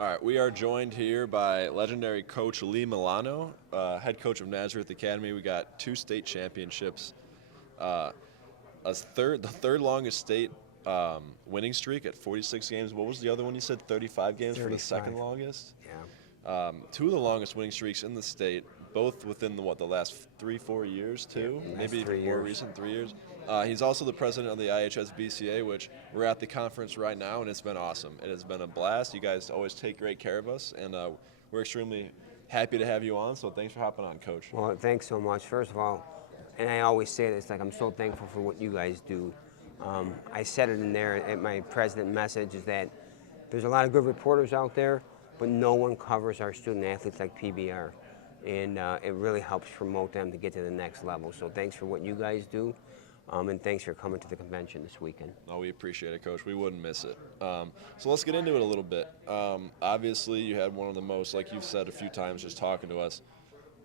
All right, we are joined here by legendary coach Lee Milano, head coach of Nazareth Academy. We got 2 state championships, uh, the third longest state winning streak at 46 games. What was the other one you said? 35 games for the 35. second longest. Yeah. 2 of the longest winning streaks in the state, both within the last 3-4 years too, Yeah, maybe last 3 even more years. recent 3 years. He's also the president of the IHSBCA, which we're at the conference right now, and it's been awesome. It has been a blast. You guys always take great care of us, and we're extremely happy to have you on. So thanks for hopping on, Coach. Well, thanks so much. First of all, and I always say this, like I'm so thankful for what you guys do. I said it in there at my president message is that there's a lot of good reporters out there, but no one covers our student athletes like PBR. And it really helps promote them to get to the next level. So thanks for what you guys do. And thanks for coming to the convention this weekend. No, we appreciate it, Coach. We wouldn't miss it. So let's get into it a little bit. Obviously, you had one of the most, like you've said a few times just talking to us,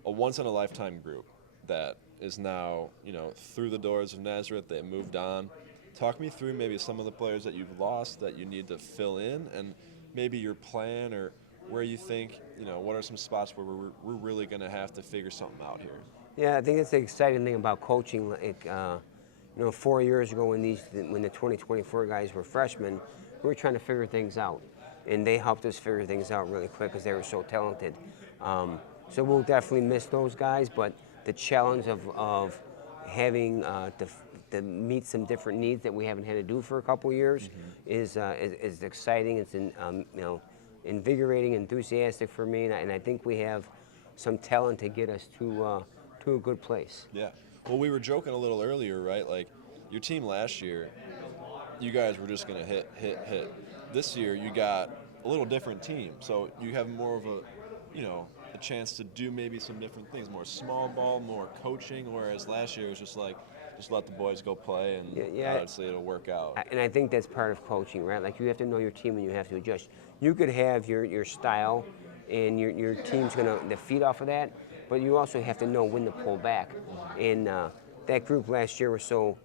a once-in-a-lifetime group that is now, through the doors of Nazareth. They moved on. Talk me through maybe some of the players that you've lost that you need to fill in, and maybe your plan or where you think, what are some spots where we're really going to have to figure something out here? Yeah, I think that's the exciting thing about coaching. 4 years ago when the 2024 guys were freshmen, we were trying to figure things out, and they helped us figure things out really quick because they were so talented. So we'll definitely miss those guys, but the challenge of having to meet some different needs that we haven't had to do for a couple of years is exciting. It's invigorating, enthusiastic for me, and I think we have some talent to get us to a good place. Yeah. Well, we were joking a little earlier, right? Like, your team last year, you guys were just going to hit. This year, you got a little different team. So you have more of a chance to do maybe some different things, more small ball, more coaching, whereas last year it was just like, just let the boys go play, and obviously it'll work out. And I think that's part of coaching, right? Like, you have to know your team and you have to adjust. You could have your style, and your team's going to feed off of that, but you also have to know when to pull back. And that group last year was so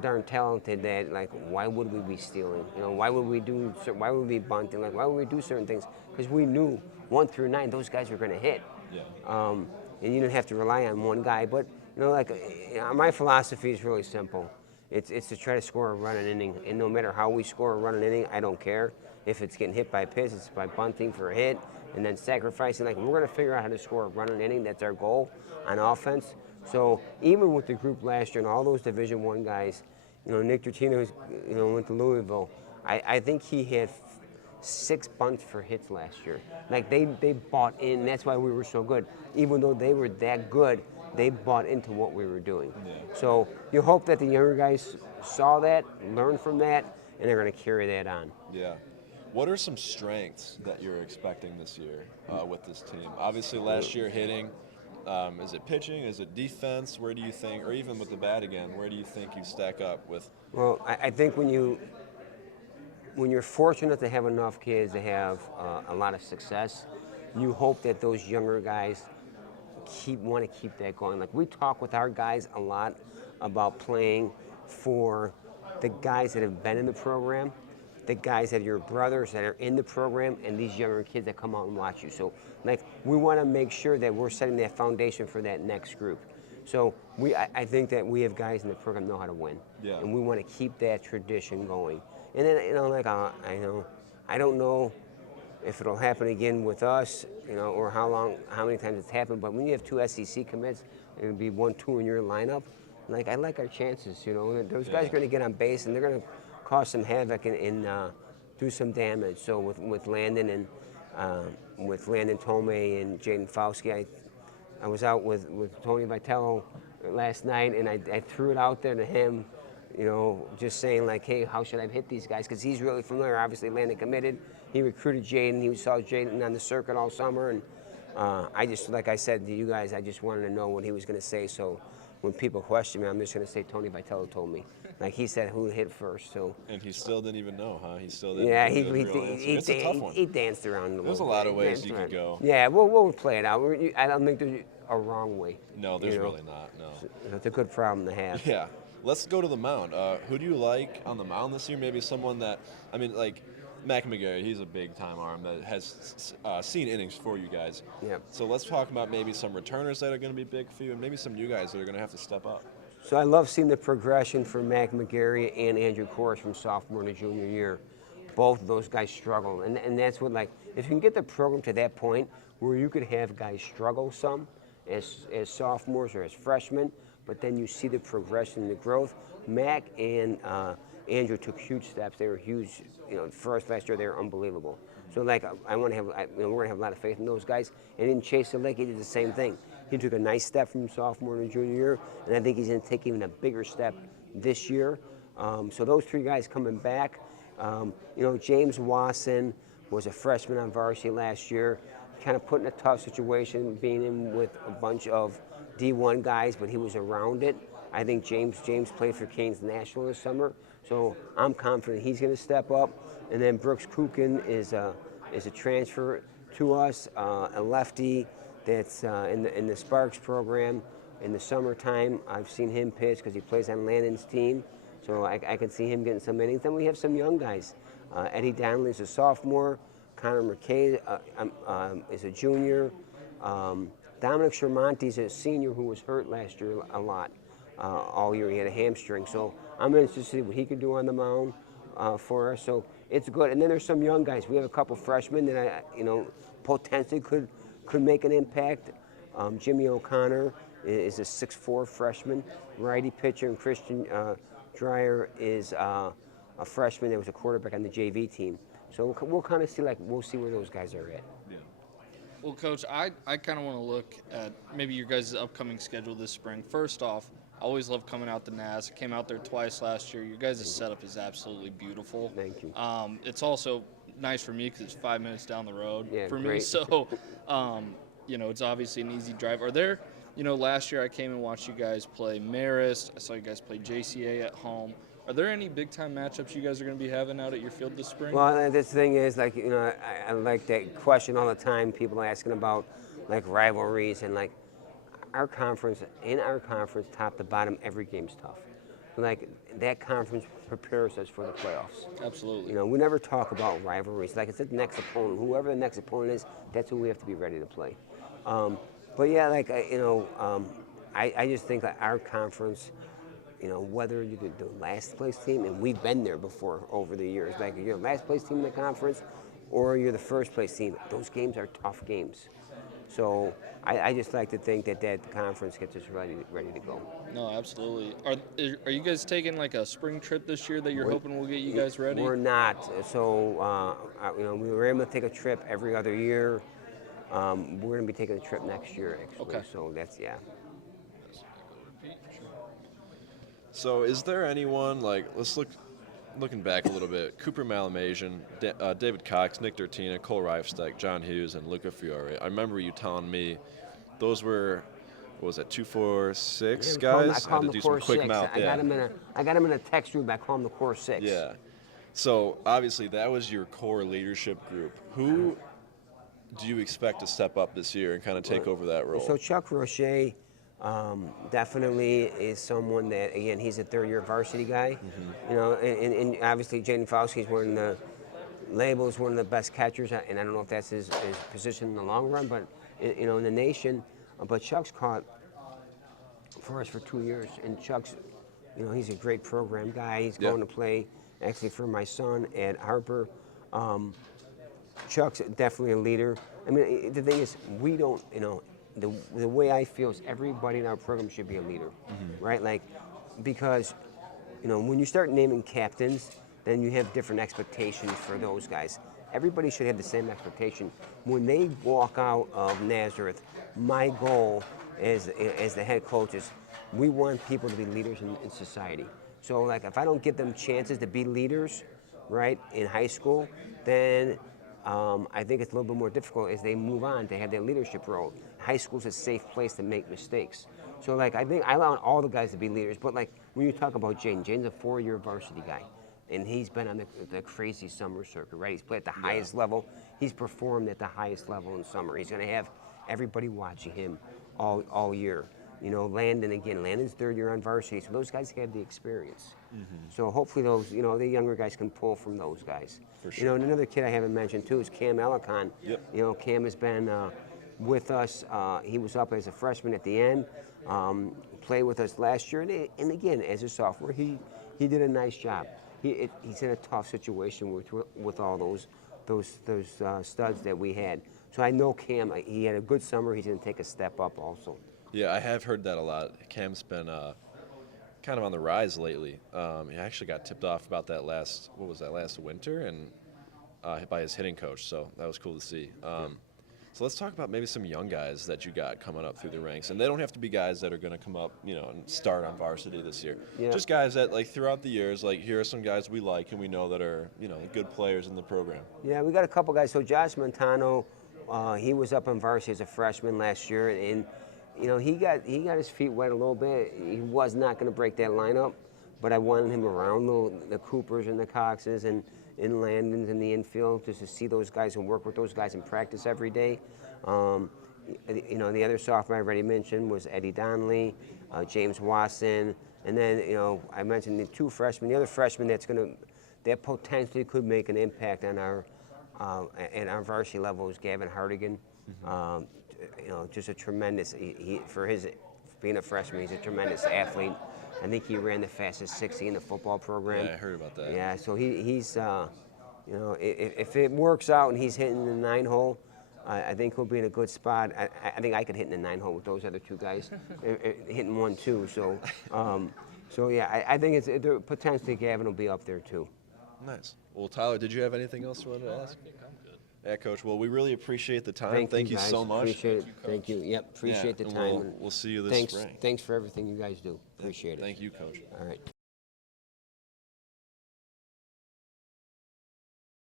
darn talented that, like, why would we be stealing? Why would we be bunting? Like, why would we do certain things? Because we knew 1 through 9 those guys were going to hit. Yeah. And you didn't have to rely on one guy. But my philosophy is really simple. It's to try to score a run an inning, and no matter how we score a run an inning, I don't care. If it's getting hit by a pitch, it's by bunting for a hit, and then sacrificing. Like, we're going to figure out how to score a run an inning. That's our goal on offense. So even with the group last year and all those Division I guys, Nick Dratino, went to Louisville. I think he had 6 bunts for hits last year. Like, they bought in. That's why we were so good. Even though they were that good, they bought into what we were doing. Yeah. So you hope that the younger guys saw that, learned from that, and they're going to carry that on. Yeah. What are some strengths that you're expecting this year with this team? Obviously, last year hitting. Is it pitching? Is it defense? Where do you think, or even with the bat again, where do you think you stack up with? Well, I think when you're fortunate to have enough kids to have a lot of success, you hope that those younger guys want to keep that going. Like, we talk with our guys a lot about playing for the guys that have been in the program, the guys that are your brothers that are in the program, and these younger kids that come out and watch you. So, like, we want to make sure that we're setting that foundation for that next group. So I think that we have guys in the program know how to win, and we want to keep that tradition going. And then I don't know if it'll happen again with us, or how many times it's happened. But when you have 2 SEC commits, it'll be 1, 2 in your lineup. Like, I like our chances. Those guys are going to get on base, and they're going to cause some havoc and do some damage. So with Landon and Tomei and Jaden Fauski, I was out with Tony Vitello last night, and I threw it out there to him, just saying, like, hey, how should I hit these guys? Because he's really familiar. Obviously, Landon committed. He recruited Jaden. He saw Jaden on the circuit all summer, and like I said to you guys, I just wanted to know what he was going to say. So when people question me, I'm just going to say Tony Vitello told me. Like, he said who hit first. So. And he still didn't even know, huh? He still didn't. Yeah, it's a tough one. He danced around a little. There's a lot of ways you could go. Yeah, we'll play it out. I don't think there's a wrong way. No, there's really not. No. It's a good problem to have. Yeah. Let's go to the mound. Who do you like on the mound this year? Maybe someone that, Mac McGarry, he's a big-time arm that has seen innings for you guys. Yep. So let's talk about maybe some returners that are going to be big for you, and maybe some new guys that are going to have to step up. So I love seeing the progression for Mac McGarry and Andrew Kors from sophomore to junior year. Both of those guys struggle, and that's what, like, if you can get the program to that point where you could have guys struggle some as sophomores or as freshmen, but then you see the progression and the growth. Mac and Andrew took huge steps. They were huge. For us last year, they were unbelievable. So, like, I want to have, we're going to have a lot of faith in those guys. And in Chase Lake, he did the same thing. He took a nice step from sophomore to junior year, and I think he's going to take even a bigger step this year. So those three guys coming back. James Wasson was a freshman on varsity last year, kind of put in a tough situation, being in with a bunch of D1 guys, but he was around it. I think James played for Canes National this summer, so I'm confident he's going to step up. And then Brooks Kukin is a transfer to us, a lefty that's in the Sparks program. In the summertime, I've seen him pitch because he plays on Landon's team, so I can see him getting some innings. Then we have some young guys. Eddie Donnelly is a sophomore. Connor McKay is a junior. Dominic Shermonte is a senior who was hurt last year a lot. All year he had a hamstring. So I'm interested to see what he could do on the mound for us. So it's good. And then there's some young guys. We have a couple freshmen that potentially could make an impact. Jimmy O'Connor is a 6'4" freshman, righty pitcher, and Christian Dreyer is a freshman that was a quarterback on the JV team. So we'll kind of see, we'll see where those guys are at. Yeah. Well, Coach, I kind of want to look at maybe your guys' upcoming schedule this spring. First off, I always love coming out to Naz. I came out there twice last year. Your guys' setup is absolutely beautiful. Thank you. It's also nice for me because it's 5 minutes down the road for me. Great. So, it's obviously an easy drive. Are there, last year I came and watched you guys play Marist. I saw you guys play JCA at home. Are there any big-time matchups you guys are going to be having out at your field this spring? Well, the thing is, I like that question all the time, people asking about, rivalries, and, our conference, top to bottom, every game's tough. That conference prepares us for the playoffs. Absolutely. We never talk about rivalries. Like I said, the next opponent, whoever the next opponent is, that's who we have to be ready to play. But yeah, I just think that our conference, whether you're the last place team, and we've been there before over the years, you're the last place team in the conference, or you're the first place team, those games are tough games. So I just like to think that conference gets us ready to go. No, absolutely. Are you guys taking a spring trip this year that you're hoping will get you guys ready? We're not. So we were able to take a trip every other year. We're going to be taking a trip next year, actually. Okay. So that's So is there anyone, looking back a little bit, Cooper Malamasian, David Cox, Nick Dertina, Cole Reifsteck, John Hughes, and Luca Fiore. I remember you telling me those were, what was that, 2, 4, 6 guys? I call them the core six. I got them in a text group. I call them the core six. Yeah. So obviously that was your core leadership group. Who do you expect to step up this year and kind of take over that role? So Chuck Roche definitely is someone that, again, he's a third-year varsity guy. Mm-hmm. And obviously Jaden Fauski's one of the labels, one of the best catchers, and I don't know if that's his position in the long run, but in the nation. But Chuck's caught for us for 2 years, and Chuck's, he's a great program guy. He's going to play actually for my son at Harper. Chuck's definitely a leader. I mean, the thing is, we don't, the way I feel is everybody in our program should be a leader, mm-hmm. right? Because, when you start naming captains, then you have different expectations for those guys. Everybody should have the same expectation. When they walk out of Nazareth, my goal as the head coach is we want people to be leaders in society. So, if I don't give them chances to be leaders, right, in high school, then I think it's a little bit more difficult as they move on to have their leadership role. High school's a safe place to make mistakes. So, I think I want all the guys to be leaders. But, when you talk about Jaden's a 4-year varsity guy. And he's been on the crazy summer circuit, right? He's played at the highest level. He's performed at the highest level in summer. He's going to have everybody watching him all year. Landon again. Landon's third year on varsity, so those guys have the experience. Mm-hmm. So hopefully those, the younger guys can pull from those guys. For sure. And another kid I haven't mentioned too is Cam Ellicon. Yep. Cam has been with us. He was up as a freshman at the end. Played with us last year, and again as a sophomore, he did a nice job. He's in a tough situation with all those studs that we had. So I know Cam. He had a good summer. He's going to take a step up also. Yeah, I have heard that a lot. Cam's been kind of on the rise lately. He actually got tipped off about that last winter, and by his hitting coach. So that was cool to see. So let's talk about maybe some young guys that you got coming up through the ranks, and they don't have to be guys that are going to come up, and start on varsity this year. Yeah. Just guys that throughout the years, here are some guys we like and we know that are good players in the program. Yeah, we got a couple guys. So Josh Montano, he was up on varsity as a freshman last year, and he got his feet wet a little bit. He was not going to break that lineup, but I wanted him around the Coopers and the Coxes and in Landons in the infield just to see those guys and work with those guys in practice every day. The other sophomore I already mentioned was Eddie Donnelly, James Watson, and then I mentioned the two freshmen. The other freshman that potentially could make an impact on our at our varsity level is Gavin Hardigan. Just a tremendous. For his being a freshman, he's a tremendous athlete. I think he ran the fastest 60 in the football program. Yeah, I heard about that. Yeah, so he's if it works out and he's hitting the 9-hole, I think he'll be in a good spot. I think I could hit in the 9-hole with those other two guys, hitting 1 too. So, yeah, I think potentially Gavin will be up there too. Nice. Well, Tyler, did you have anything else you wanted to ask? Yeah, Coach. Well, we really appreciate the time. Thank you guys. so much. Appreciate it. Thank you. Yep, appreciate the and time. We'll see you this spring. Thanks for everything you guys do. Appreciate it. Thank you, Coach. All right.